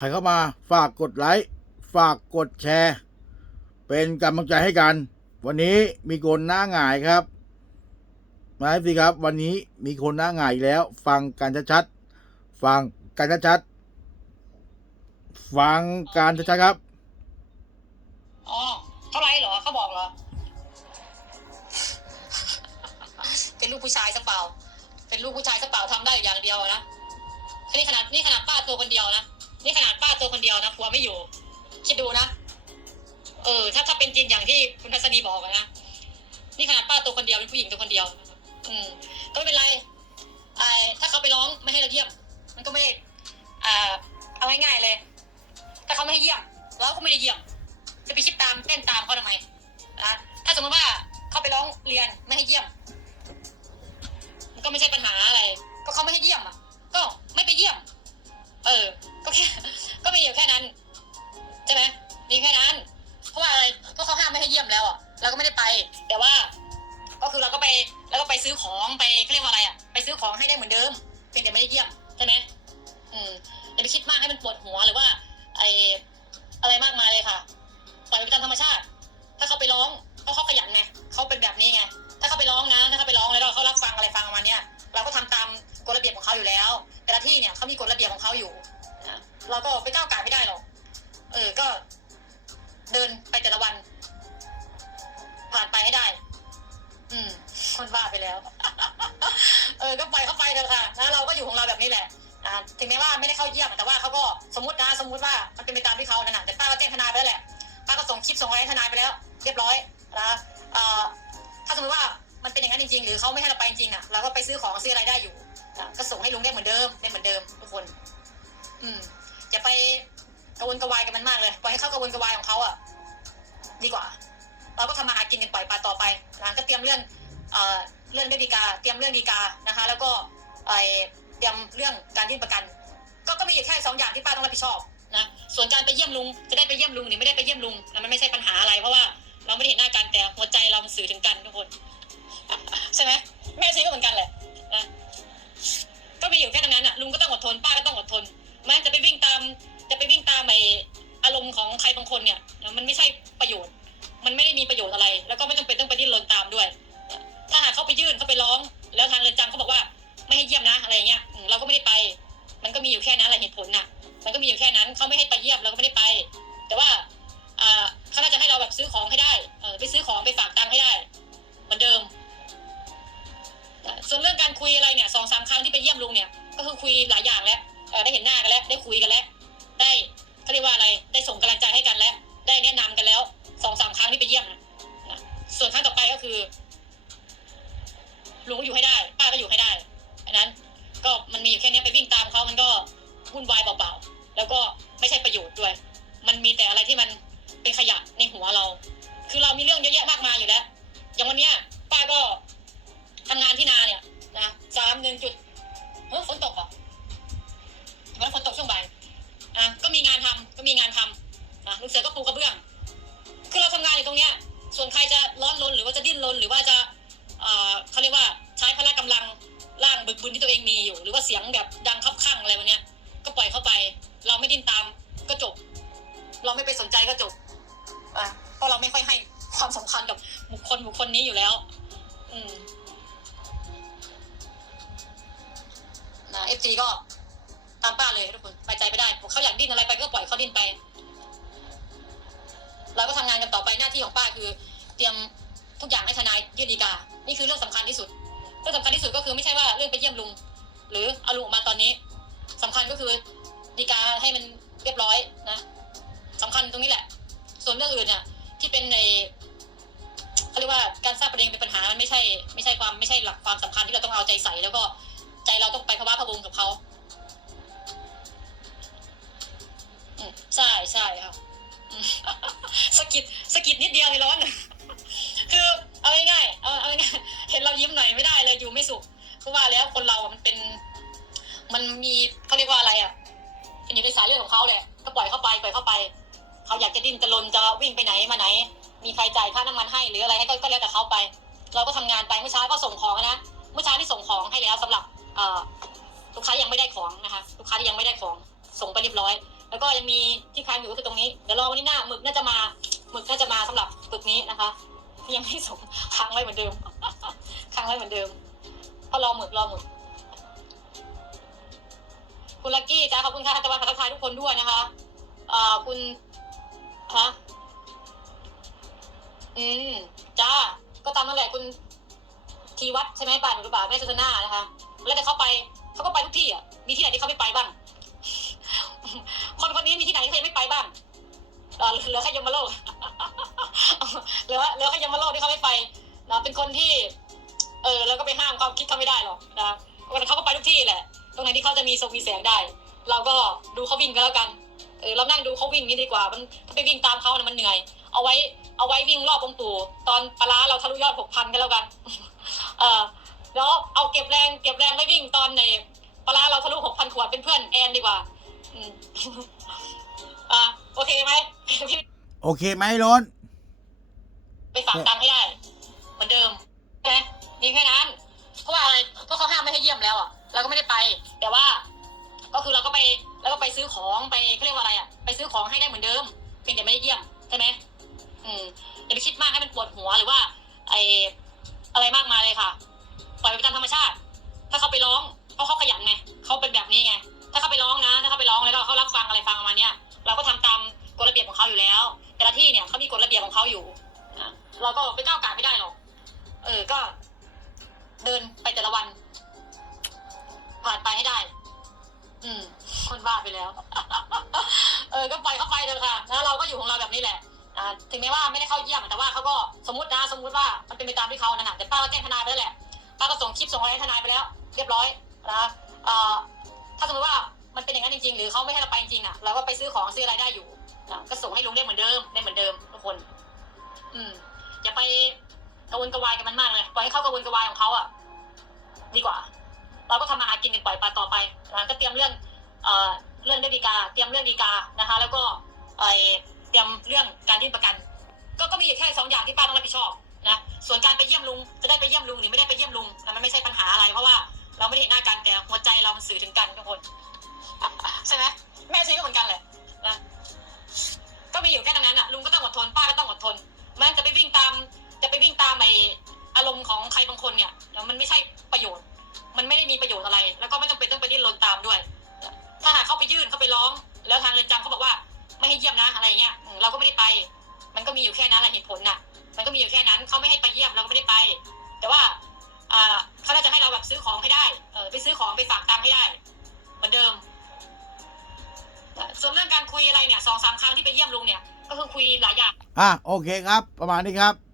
ใครเข้ามาฝากกดไลค์ ฝากกดแชร์ เป็นกำลังใจให้กัน วันนี้มีคนหน้าหงายครับมาสิครับ วันนี้มีคนหน้าหงายอีกแล้ว ฟังการชัดๆฟังการชัดๆฟังการชัดๆครับอ๋อเขาไลฟ์เหรอเขาบอกเหรอ เป็นลูกผู้ชายสักเปล่า เป็นลูกผู้ชายสักเปล่าทำได้อย่างเดียวนะนี่ขนาดนี่ขนาดป้าตัวคนเดียวนะ นี่ขนาดป้าตัวคนเดียวนะผัวไม่อยู่ คิดดูนะ เออ ถ้าถ้าเป็นจริงอย่างที่คุณทัศนีบอกนะ นี่ขนาดป้าตัวคนเดียวเป็นผู้หญิงตัวคนเดียว อืม ก็ไม่เป็นไรไอ้ถ้าเขาไปร้องไม่ให้เราเยี่ยม มันก็ไม่ได้อ่าเอาง่ายๆเลย ถ้าเขาไม่ให้เยี่ยมเราก็ไม่ได้เยี่ยม จะไปคิดตามเต้นตามเขาทำไมนะถ้าสมมติว่าเขาไปร้องเรียนไม่ให้เยี่ยม มันก็ไม่ใช่ปัญหาอะไร ก็เขาไม่ให้เยี่ยมอะ ก็ไม่ไปเยี่ยม เออ ก็แค่ ก็มีอยู่แค่นั้นใช่ไหมมีแค่นั้น เพราะว่าอะไรเพราะเขาห้ามไม่ให้เยี่ยมแล้วอะเราก็ไม่ได้ไป แต่ว่า ก็คือเราก็ไปแล้วก็ไปซื้อของไปเขาเรียกว่าอะไรอะไปซื้อของให้ได้เหมือนเดิมเพียงแต่ไม่ได้เยี่ยมใช่ไหมอืมอย่าไปคิดมากให้มันปวดหัวหรือว่าไอ ทนายไปแล้วแหละป้าก็ส่งคลิปส่งอะไรให้ทนายไปแล้ว เรียบร้อยนะเอ่อถ้าสมมติว่ามันเป็นอย่างนั้นจริงๆ หรือเขาไม่ให้เราไปจริงอะเราก็ไปซื้อของซื้ออะไรได้อยู่นะก็ส่งให้ลุงได้เหมือนเดิมได้เหมือนเดิมทุกคน อืมอย่าไปกวนกวายกันมันมากเลยปล่อยให้เขากวนกวายของเขาอะดีกว่า เราก็ทำมาหากินกันปล่อยปลาต่อไปนะก็เตรียมเรื่องเอ่อเรื่องได้ดีกา เตรียมเรื่องดีกานะคะ แล้วก็ไอเตรียมเรื่องการยื่นประกัน ก็ก็มีอยู่แค่สองอย่างที่ป้าต้องรับผิดชอบ นะส่วนการไปเยี่ยมลุงจะได้ไปเยี่ยมลุงหรือไม่ได้ไปเยี่ยมลุงนะมันไม่ใช่ปัญหาอะไร เพราะว่าเราไม่ได้เห็นหน้ากันแต่หัวใจเรามันสื่อถึงกันทุกคนใช่ไหมแม่ชีก็เหมือนกันแหละนะก็มีอยู่แค่ตรงนั้นอะลุงก็ต้องอดทนป้าก็ต้องอดทนแม้จะไปวิ่งตามจะไปวิ่งตามไออารมณ์ของใครบางคนเนี่ยนะมันไม่ใช่ประโยชน์ มันไม่ได้มีประโยชน์อะไร แล้วก็ไม่จำเป็นต้องไปดิ้นรนตามด้วย ถ้าหากเขาไปยื่นเขาไปร้อง แล้วทางเรือนจำเขาบอกว่า ไม่ให้เยี่ยมนะอะไรเงี้ยเราก็ไม่ได้ไป มันก็มีอยู่แค่นั้นแหละเหตุผลน่ะ มันก็มีอยู่แค่นั้นเขาไม่ให้ไปเยี่ยมเราก็ไม่ได้ไป แต่ว่า บุคคลบุคคลนี้อยู่แล้ว อืมนะเอฟจีก็ตามป้าเลยทุกคนไปใจไม่ได้เขาอยากดิ้นอะไรไปก็ปล่อยเขาดิ้นไป เราก็ทำงานกันต่อไปหน้าที่ของป้าคือ เตรียมทุกอย่างให้ทนายยื่นดีกา นี่คือเรื่องสำคัญที่สุด เรื่องสำคัญที่สุดก็คือไม่ใช่ว่าเรื่องไปเยี่ยมลุง หรือเอาลุงออกมาตอนนี้สำคัญก็คือดีกาให้มันเรียบร้อยนะสำคัญตรงนี้แหละ ส่วนเรื่องอื่นเนี่ยที่เป็นใน เขาเรียกว่าการสร้างประเด็นเป็นปัญหามันไม่ใช่ ไม่ใช่ความไม่ใช่หลักความสำคัญที่เราต้องเอาใจใส่ แล้วก็ใจเราต้องไปพะว้าพะวงกับเขาใช่ใช่ครับอืมสกิดสกิดนิดเดียวในร้อน คือเอาง่ายๆเอาเอาง่ายเห็นเรายิ้มหน่อยไม่ได้เลยอยู่ไม่สุขเพราะว่าแล้วคนเรามันเป็น มันมีเขาเรียกว่าอะไรอะเป็นอยู่ในสายเลือดของเขาแหละก็ปล่อยเข้าไปปล่อยเข้าไป เขาอยากจะดิ้นจะลนจะวิ่งไปไหนมาไหน มีใครจ่ายค่าน้ำมันให้หรืออะไรให้ก็ก็แล้วแต่เขาไป เราก็ทำงานไปเมื่อเช้าก็ส่งของนะเมื่อเช้าที่ส่งของให้แล้วสำหรับลูกค้ายังไม่ได้ของนะคะลูกค้าที่ยังไม่ได้ของส่งไปเรียบร้อย แล้วก็ยังมีที่ค้างอยู่ก็คือตรงนี้เดี๋ยวรอวันนี้หน้าหมึกน่าจะมาหมึกน่าจะมาสำหรับปึกนี้นะคะยังไม่ส่งค้างไว้เหมือนเดิมค้างไว้เหมือนเดิมก็รอหมึกรอหมึกคุณลักกี้จ้าขอบคุณค่ะทักทายทักทายทุกคนด้วยนะคะเอ่อคุณฮะ อืมจ้า ก็ตามนั่นแหละคุณทีวัดใช่ไหมป่านหรือเปล่าแม่สุสนานะคะ แล้วแต่เขาไปเขาก็ไปทุกที่อะ มีที่ไหนที่เขาไม่ไปบ้าง คนคนนี้มีที่ไหนที่เขาไม่ไปบ้างเหลือแค่ยมโลกเหลือเหลือแค่ยมโลกที่เขาไม่ไปนะเป็นคนที่ เออแล้วก็ไปห้ามความคิดเขาไม่ได้หรอกนะเขาก็ไปทุกที่แหละ ตรงไหนที่เขาจะมีทรงมีแสงได้ เราก็ดูเขาวิ่งกันแล้วกัน เออเรานั่งดูเขาวิ่งนี่ดีกว่า มันถ้าไปวิ่งตามเขานะมันเหนื่อย เอาไว้ เอาไว้วิ่งรอบองค์ปู่ตอนปลาร้าเราทะลุยอดหกพันกันแล้วกัน เออแล้วเอาเก็บแรงเก็บแรงไม่วิ่งตอนในปลาร้าเราทะลุหกพันขวดเป็นเพื่อนแอนดีกว่าอืมอ่าโอเคไหมพี่โอเคไหมล้นไปฝากตังค์ให้ได้เหมือนเดิมใช่ไหมมีแค่นั้นเพราะว่าอะไรเพราะเขาห้ามไม่ให้เยี่ยมแล้วอะเราก็ไม่ได้ไป แต่ว่า ก็คือเราก็ไปแล้วก็ไปซื้อของไปเขาเรียกว่าอะไรอะไปซื้อของให้ได้เหมือนเดิมเพียงแต่ไม่ได้เยี่ยมใช่ไหม อืมอย่าไปคิดมากให้มันปวดหัวหรือว่าไออะไรมากมายเลยค่ะ ปล่อยไปตามธรรมชาติ ถ้าเขาไปร้องเพราะเขาขยันไงเขาเป็นแบบนี้ไง ถ้าเขาไปร้องนะ ถ้าเขาไปร้องแล้วก็เขารับฟังอะไรฟังประมาณเนี้ยเราก็ทำตามกฎระเบียบของเขาอยู่แล้ว แต่ละที่เนี่ยเขามีกฎระเบียบของเขาอยู่นะเราก็ไปก้าวไก่ไม่ได้หรอก เออ ก็ เดินไปแต่ละวัน ผ่านไปให้ได้ อืม คนบ้าไปแล้ว เออ ก็ปล่อยเขาไปเถอะค่ะ แล้วเราก็อยู่ของเราแบบนี้แหละ อ่าถึงแม้ว่าไม่ได้เข้าเยี่ยมแต่ว่าเขาก็สมมตินะสมมติว่ามันเป็นไปตามที่เขานั่นแหะแต่ป้าก็แจ้งทนายไปแล้วแหละป้าก็ส่งคลิปส่งอะไรให้ทนายไปแล้ว เรียบร้อยนะเอ่อถ้าสมมติว่ามันเป็นอย่างนั้นจริงๆ หรือเขาไม่ให้เราไปจริงอะเราก็ไปซื้อของซื้ออะไรได้อยู่นะก็ส่งให้ลุงได้เหมือนเดิมได้เหมือนเดิมทุกคน อืมอย่าไปกระวนกระวายกับมันมากเลยปล่อยให้เขากระวนกระวายของเขาอะดีกว่า เราก็ทำมาหากินกันปล่อยไปต่อไปนะก็เตรียมเรื่อง เอ่อเรื่องได้ดีกา เตรียมเรื่องดีกานะคะ แล้วก็ไอ เตรียมเรื่องการยื่นประกัน ก็ก็มีอยู่แค่สองอย่างที่ป้าต้องรับผิดชอบนะส่วนการไปเยี่ยมลุงจะได้ไปเยี่ยมลุงหรือไม่ได้ไปเยี่ยมลุงมันไม่ใช่ปัญหาอะไรเพราะว่าเราไม่ได้เห็นหน้ากันแต่หัวใจเรามันสื่อถึงกันทุกคนใช่ไหมแม่ซีก็เหมือนกันแหละนะก็มีอยู่แค่ตรงนั้นอะลุงก็ต้องอดทนป้าก็ต้องอดทนมันจะไปวิ่งตาม จะไปวิ่งตามไออารมณ์ของใครบางคนเนี่ยมันไม่ใช่ประโยชน์ มันไม่ได้มีประโยชน์อะไร แล้วก็ไม่ต้องเป็นต้องไปดิ้นรนตามด้วย ถ้าหากเขาไปยื่นเขาไปร้อง แล้วทางเรือนจำเขาบอกว่า ไม่ให้เยี่ยมนะอะไรเงี้ยอืมเราก็ไม่ได้ไป มันก็มีอยู่แค่นั้นแหละเหตุผลน่ะ มันก็มีอยู่แค่นั้นเขาไม่ให้ไปเยี่ยมเราก็ไม่ได้ไป แต่ว่าอ่าเขาน่าจะให้เราแบบซื้อของให้ได้เออไปซื้อของไปฝากตังค์ให้ได้ เหมือนเดิม ส่วนเรื่องการคุยอะไรเนี่ยสองสามครั้งที่ไปเยี่ยมลุงเนี่ย ก็คือคุยหลายอย่าง อะโอเคครับ ประมาณนี้ครับ